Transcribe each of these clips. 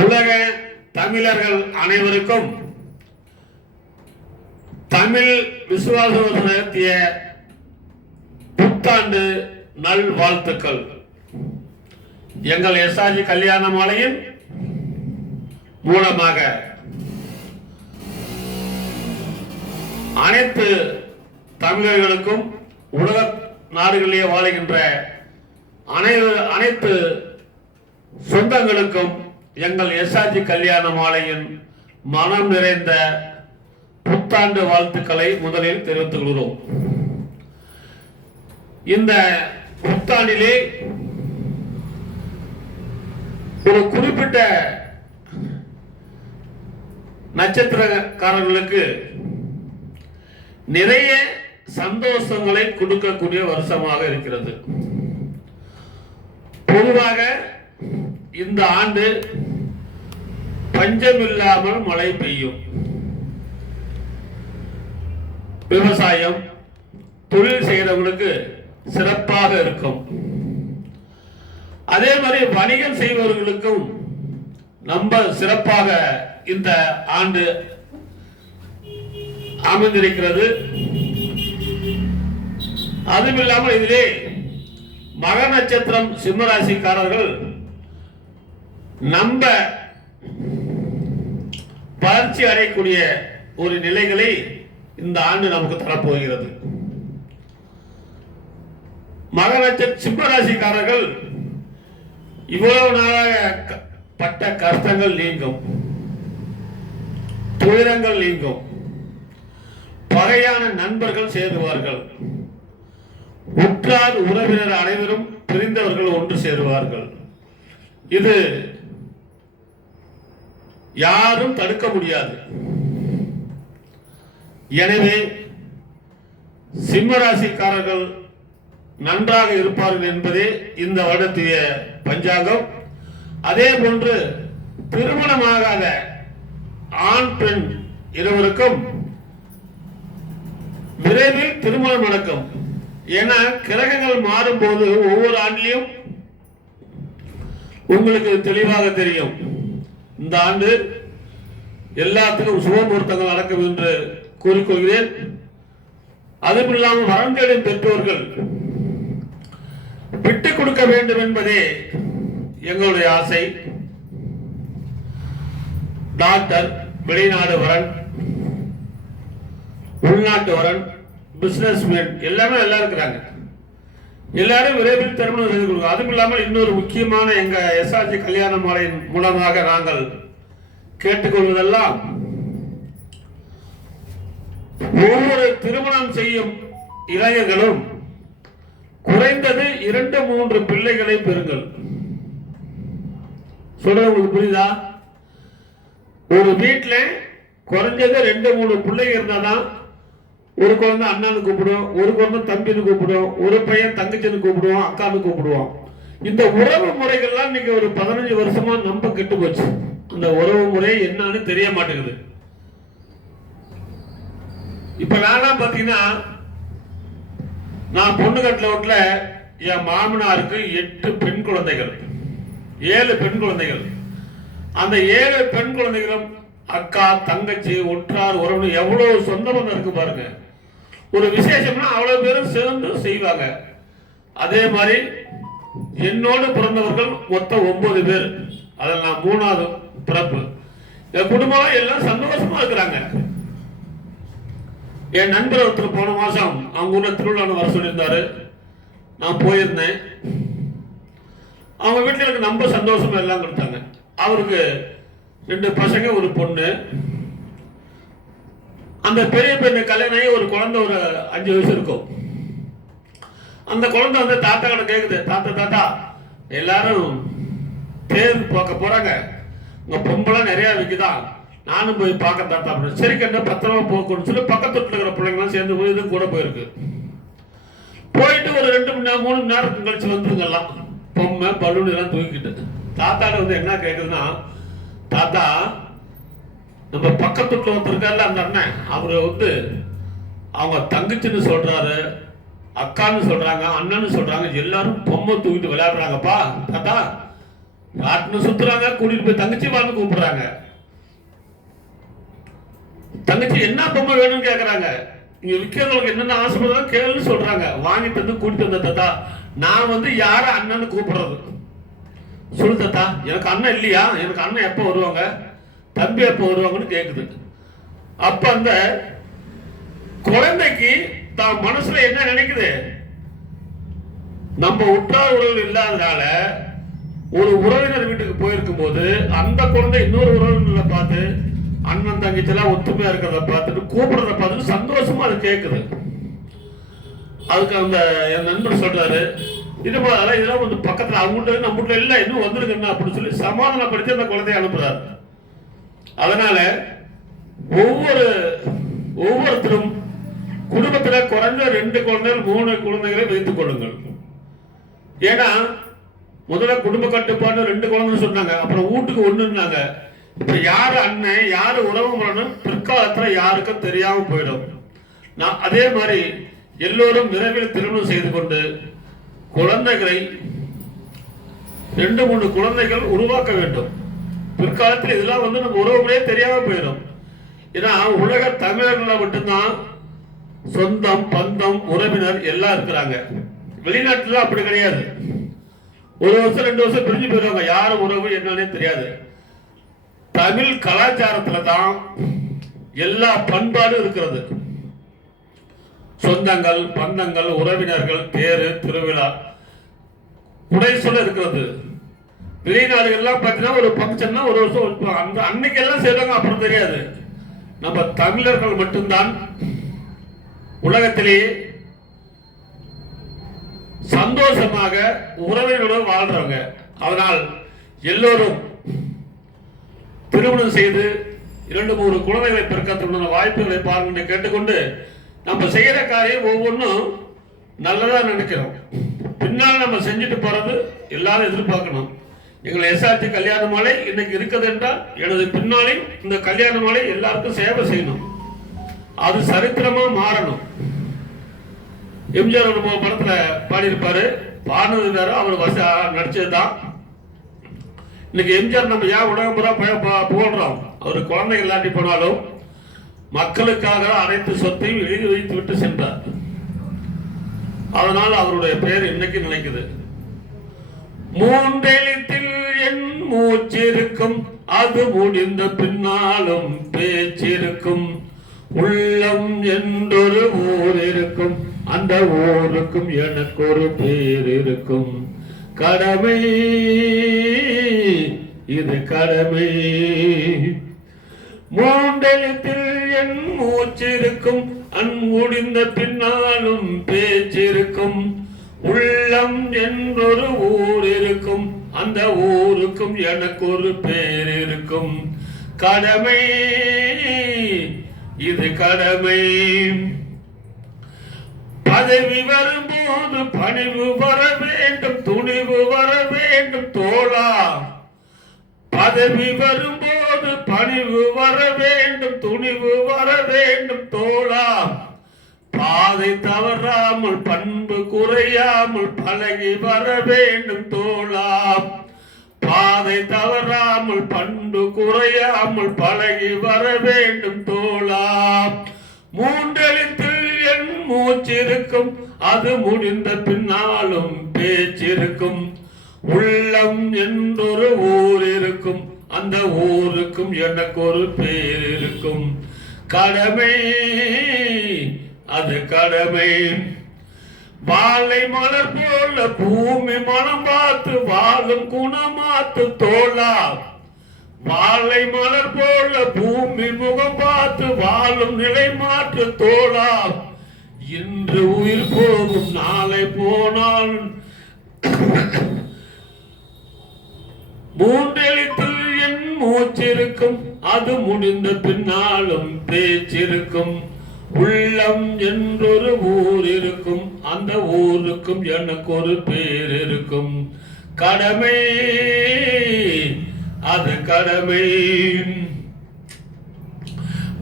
உலக தமிழர்கள் அனைவருக்கும் தமிழ் விசுவாசம் நடத்திய புத்தாண்டு நல் வாழ்த்துக்கள். எங்கள் எஸ்ஆர்ஜி கல்யாண மாலையின் மூலமாக அனைத்து தமிழர்களுக்கும் உலக நாடுகளிலே வாழுகின்ற அனைத்து சொந்தங்களுக்கும் எங்கள் எஸ்ஆர்ஜி கல்யாண மாலையின் மனம் நிறைந்த புத்தாண்டு வாழ்த்துக்களை முதலில் தெரிவித்துக் கொள்கிறோம். இந்த புத்தாண்டிலே ஒரு குறிப்பிட்ட நட்சத்திரக்காரர்களுக்கு நிறைய சந்தோஷங்களை கொடுக்கக்கூடிய வருஷமாக இருக்கிறது. பொதுவாக இந்த ஆண்டு பஞ்சமில்லாமல் மழை பெய்யும். விவசாயம், தொழில் செய்கிறவங்களுக்கு சிறப்பாக இருக்கும். அதே மாதிரி வணிகம் செய்பவர்களுக்கும் ரொம்ப சிறப்பாக இந்த ஆண்டு அமைந்திருக்கிறது. அதுவும் இல்லாமல் இதிலே மக நட்சத்திரம் சிம்மராசிக்காரர்கள் நம்ம வளர்ச்சி அடையக்கூடிய ஒரு நிலைகளை இந்த ஆண்டு நமக்கு தரப்போகிறது. மக நட்சத்திர சிம்மராசிக்காரர்கள் இவ்வளவு நாளாக பட்ட கஷ்டங்கள் நீங்கும், துயரங்கள் நீங்கும், பகையான நண்பர்கள் சேருவார்கள், உற்றார் உறவினர் அனைவரும் பிரிந்தவர்கள் ஒன்று சேருவார்கள். இது யாரும் தடுக்க முடியாது. எனவே சிம்மராசிக்காரர்கள் நன்றாக இருப்பார்கள் என்பதே இந்த வருடத்திய பஞ்சாங்கம். அதே போன்று திருமணமாகாத ஆண் பெண் இருவருக்கும் விரைவில் திருமணம் நடக்கும். ஏன்னா கிரகங்கள் மாறும்போது ஒவ்வொரு ஆண்டிலையும் உங்களுக்கு தெளிவாக தெரியும். இந்த ஆண்டு எல்லாத்துக்கும் சுபமுகூர்த்தங்கள் நடக்கும் என்று கூறிக்கொள்கிறேன். அதுவும் இல்லாமல் வரம் தேடும் பெற்றோர்கள் விட்டுக் கொடுக்க வேண்டும் என்பதே எங்களுடைய ஆசை. டாக்டர், வெளிநாடு வரன், உள்நாட்டு வரன், பிசினஸ்மேன் எல்லாமே எல்லாம் இருக்கிறாங்க. எல்லாரும் விரைவில் திருமணம் செய்து கொடுக்கும். அதுவும் இல்லாமல் இன்னொரு முக்கியமான எங்க எஸ்ஆர்ஜி கல்யாண மாலையின் மூலமாக நாங்கள் கேட்டுக்கொள்வதெல்லாம், ஒவ்வொரு திருமணம் செய்யும் இளைஞர்களும் குறைந்தது 2-3 பிள்ளைகளை பெறுங்கள். சொல்றது உங்களுக்கு புரியுதா? ஒரு வீட்டில் குறைஞ்சது 2-3 பிள்ளைங்க இருந்தாதான் ஒரு குழந்தை அண்ணான்னு கூப்பிடுவோம், ஒரு குழந்தை தம்பின்னு கூப்பிடுவோம், ஒரு பையன் தங்கச்சின்னு கூப்பிடுவோம், அக்கான்னு கூப்பிடுவோம். இந்த உறவு முறைகள்லாம் இன்னைக்கு ஒரு 15 வருஷமா நம்ப கெட்டு போச்சு. இந்த உறவு முறை என்னன்னு தெரிய மாட்டேங்குது. இப்ப நான் பாத்தீங்கன்னா, நான் பொண்ணு கட்டில வீட்டுல என் மாமனாருக்கு 8 பெண் குழந்தைகள், 7 பெண் குழந்தைகள். அந்த 7 பெண் குழந்தைகளும் அக்கா, தங்கச்சி, ஒற்றார், உறவு எவ்வளவு சொந்த பந்தம் இருக்கு பாருங்க. ஒரு விசேஷம்னா அவ்வளவு பேரும் சேர்ந்து செய்வாங்க. அதே மாதிரி என்னோடு பிறந்தவர்கள் மொத்தம் 9 பேர். அதில் நான் 3வது பிறப்பு. என் குடும்பம் எல்லாம் சந்தோஷமா இருக்கிறாங்க. என் நண்பர் ஒருத்தர் போன மாசம் அவங்க ஊர்ல திருவிழா வர சொல்லியிருந்தாரு. நான் போயிருந்தேன். அவங்க வீட்டில் எனக்கு ரொம்ப சந்தோஷமா எல்லாம் கொடுத்தாங்க. அவருக்கு 2 பசங்க, ஒரு பொண்ணு. அந்த பெரிய பெண்ணு கல்யாணம் ஆகி ஒரு குழந்தை ஒரு 5 வயசு இருக்கும். அந்த குழந்தை வந்து தாத்தா கிட்ட கேக்குது, தாத்தா எல்லாரும் தேர் பார்க்க போறாங்க, உங்க பொம்பெல்லாம் நிறைய விற்குதான், நானும் போய் பார்க்க தாத்தா அப்படின்னு. சரி கண்ட பத்திரமா போக்கணும்னு சொல்லி பக்கத்து வீட்டில் இருக்கிற பிள்ளைங்களாம் சேர்ந்து போய் இது கூட போயிருக்கு. போயிட்டு ஒரு 2 மணி நேரம் 3 மணி நேரம் கழிச்சு வந்துருங்கலாம், பொம்மை பலூன் எல்லாம் தூக்கிட்டு. தாத்தாட வந்து என்ன கேக்குதுன்னா, தாத்தா நம்ம பக்கத்து வீட்டில் ஒருத்தருக்காருல அந்த அண்ணன், அவரு வந்து அவங்க தங்கச்சின்னு சொல்றாரு, அக்கான்னு சொல்றாங்க, அண்ணன்னு சொல்றாங்க, எல்லாரும் பொம்மை தூக்கிட்டு விளையாடுறாங்கப்பா தாத்தா, காட்டுன்னு அண்ணன் சுத்துறாங்க, கூட்டிட்டு போய் தங்கச்சி வான்னு கூப்பிடுறாங்க. தங்கச்சி என்ன பொம்மை வேணும்னு கேக்குறாங்க. இங்க விற்கிறவங்களுக்கு என்னென்ன ஆசைப்படுறாங்க கேளுன்னு சொல்றாங்க. வாங்கிட்டு வந்து கூட்டிட்டு வந்த தாத்தா, நான் வந்து யார அண்ணன்னு கூப்பிடுறது? சொல்லு தாத்தா, எனக்கு அண்ணன் இல்லையா? எனக்கு அண்ணன் எப்போ வருவாங்க, தம்பி எப்போ வருவாங்கன்னு கேக்குது. அப்ப அந்த குழந்தைக்கு தான் மனசுல என்ன நினைக்குது? நம்ம உற்றார் உறவு இல்லாதனால ஒரு உறவினர் வீட்டுக்கு போயிருக்கும் போது அந்த குழந்தை இன்னொரு உறவினரை பார்த்து அண்ணன் தங்கச்சி எல்லாம் ஒத்துமையா இருக்கிறத பார்த்துட்டு கூப்பிடுறத பார்த்துட்டு சந்தோஷமா அது கேட்குது. அதுக்கு அந்த என் நண்பர் சொல்றாரு, இது போல இதெல்லாம் வந்து பக்கத்துல அவங்க நம்ம வீட்டுல இல்ல இன்னும் வந்துருக்கணும் அப்படின்னு சொல்லி சமாதானப்படுத்தி அந்த குழந்தைய அனுப்புறாரு. அதனால ஒவ்வொருத்தரும் குடும்பத்துல குறைஞ்ச 2 குழந்தைகள் 3 குழந்தைகளை வைத்துக் கொள்ளுங்கள். ஏன்னா முதல்ல குடும்ப கட்டுப்பாடு 2 குழந்தைன்னு சொன்னாங்க, அப்புறம் வீட்டுக்கு 1ன்னாங்க. இப்ப யாரு அண்ணன் யாரு உறவு முறைன்னு பிற்காலத்துல யாருக்கும் தெரியாம போயிடும். நான் அதே மாதிரி எல்லோரும் விரைவில் திருமணம் செய்து கொண்டு குழந்தைகளை 2-3 குழந்தைகள் உருவாக்க வேண்டும். பிற்காலத்தில் இதெல்லாம் வந்து நம்ம உறவு முறையே தெரியாம போயிடும். ஏன்னா உலக தமிழர்கள் மட்டும்தான் சொந்தம் பந்தம் உறவினர் எல்லாம் இருக்கிறாங்க. வெளிநாட்டுல அப்படி கிடையாது. 1 வருஷம் 2 வருஷம் பிரிஞ்சு போயிடுவாங்க, யாரு உறவு என்னன்னே தெரியாது. தமிழ் கலாச்சாரத்துல தான் எல்லா பண்பாடும் இருக்கிறது. சொந்தங்கள் பந்தங்கள் உறவினர்கள் தேரு திருவிழா உடைசொல இருக்கிறது. வெளிநாடுகள்லாம் பார்த்தீங்கன்னா ஒரு பங்கன்னா 1 வருஷம் அந்த அன்னைக்கு எல்லாம் செய்வாங்க, அப்புறம் தெரியாது. நம்ம தமிழர்கள் மட்டும்தான் உலகத்திலேயே சந்தோஷமாக உறவினருடன் வாழ்றவங்க. அதனால் எல்லோரும் திருமணம் செய்து 2-3 குழந்தைகளை பிறக்கத்துள்ள வாய்ப்புகளை பாருங்க கேட்டுக்கொண்டு நம்ம செய்யற காரியம் ஒவ்வொன்றும் நல்லதா நினைக்கிறோம். பின்னால் நம்ம செஞ்சுட்டு போறது எல்லாரும் எதிர்பார்க்கணும். எங்களை எஸ்ஆர்டி கல்யாண மாலை இன்னைக்கு இருக்குது என்றால் எனது பின்னாலே இந்த கல்யாண மாலை எல்லாருக்கும் சேவை செய்யணும். அது சரித்திரமா மாறணும். எம்ஜிஆர் ஒரு படத்துல பாடியிருப்பாரு, பாடுனது வேற அவர் நடிச்சதுதான். இன்னைக்கு எம்ஜிஆர் நம்ம ஏன் உலகம் பூரா போடுறோம்? அவர் குழந்தை இல்லாட்டி போனாலும் மக்களுக்காக அனைத்து சொத்தையும் எழுதி வைத்து விட்டு சென்றார். அதனால் அவருடைய பெயர் இன்னைக்கு நினைக்குது. 3 எழுத்தில் என் மூச்சிருக்கும், அது முடிந்த பின்னாலும் பேச்சிருக்கும். உள்ளம் என்றொரு ஊர் இருக்கும், அந்த ஊருக்கும் எனக்கு ஒரு பேர் இருக்கும். கடமை இது கடமை. 3 எழுத்தில் என் மூச்சிருக்கும், முடிந்த பின்னாலும் பேச்சிருக்கும். உள்ளம் என்றொரு ஊர் இருக்கும், அந்த ஊருக்கும் எனக்கு ஒரு பேர் இருக்கும். கடமை இது கடமை. பதவி வரும்போது பணிவு வர வேண்டும், துணிவு வர வேண்டும் தோழா. பதவி வரும்போது பணிவு வர வேண்டும், துணிவு வர வேண்டும் தோழா. பாதை தவறாமல் பண்பு குறையாமல் பழகி வர வேண்டும் தோழா. பாதை தவறாமல் பண்பு குறையாமல் பழகி வர வேண்டும் தோழா. 3 எழுத்தில் என் மூச்சிருக்கும், அது முடிந்த பின்னாலும் பேச்சிருக்கும். உள்ளம் என்றொரு ஊர் இருக்கும், அந்த ஊருக்கும் எனக்கு ஒரு பேர் இருக்கும். கடமை அது கடமை. வாழை மலர் போல பூமி மனம் பார்த்து வாழும் குணமாத்து தோழா. வாழை மலர் போல பூமி முகம் பார்த்து வாழும் நிலை மாற்று தோழா. இன்று உயிர் போகும் நாளை போனால் 3 எழுத்தில் என் மூச்சிருக்கும், அது முடிந்த பின்னாலும் பேச்சிருக்கும். உள்ளம் என்றொரு ஊர் இருக்கும், அந்த ஊருக்கும் எனக்கு ஒரு பேர் இருக்கும். கடமை அது கடமை.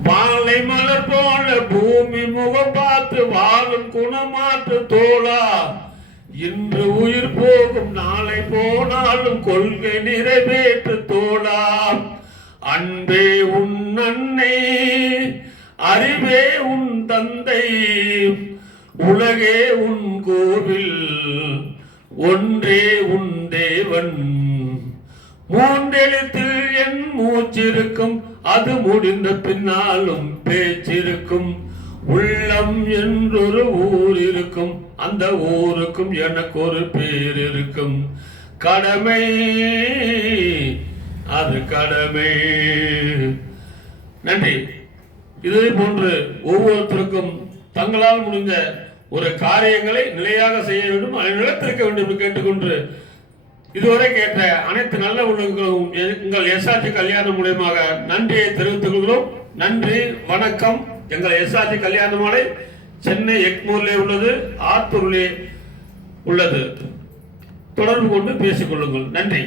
வாழை மலர் போல பூமி முகம் பார்த்து வாழும் குணமாற்று தோழா. இன்று உயிர் போகும் நாளை போனாலும் கொள்கை நிறைவேற்று தோழா. அன்பே உன் அன்னை, அறிவே உன் தந்தை, உலகே உன் கோவில், ஒன்றே உன் தேவன். மூன்றெழுத்தில் என் மூச்சிருக்கும், அது முடிந்த பின்னாலும் பேச்சிருக்கும். உள்ளம் என்றொரு ஊர் இருக்கும், அந்த ஊருக்கும் எனக்கு ஒரு பேர் இருக்கும். கடமை அது கடமை. நன்றி. இதே போன்று ஒவ்வொருத்தருக்கும் தங்களால் முடிந்த ஒரு காரியங்களை நிலையாக செய்ய வேண்டும், அதை நிலைத்திருக்க வேண்டும் என்று கேட்டுக்கொண்டு இதுவரை கேட்ட அனைத்து நல்ல உள்ளங்களும் எங்கள் எஸ்ஆர்டி கல்யாணம் மூலமாக நன்றியை தெரிவித்துக் கொள்கிறோம். நன்றி, வணக்கம். எங்கள் எஸ்ஆர்டி கல்யாண மாலை சென்னை எக்மூரிலே உள்ளது, ஆத்தூரிலே உள்ளது. தொடர்பு கொண்டு பேசிக் கொள்ளுங்கள். நன்றி.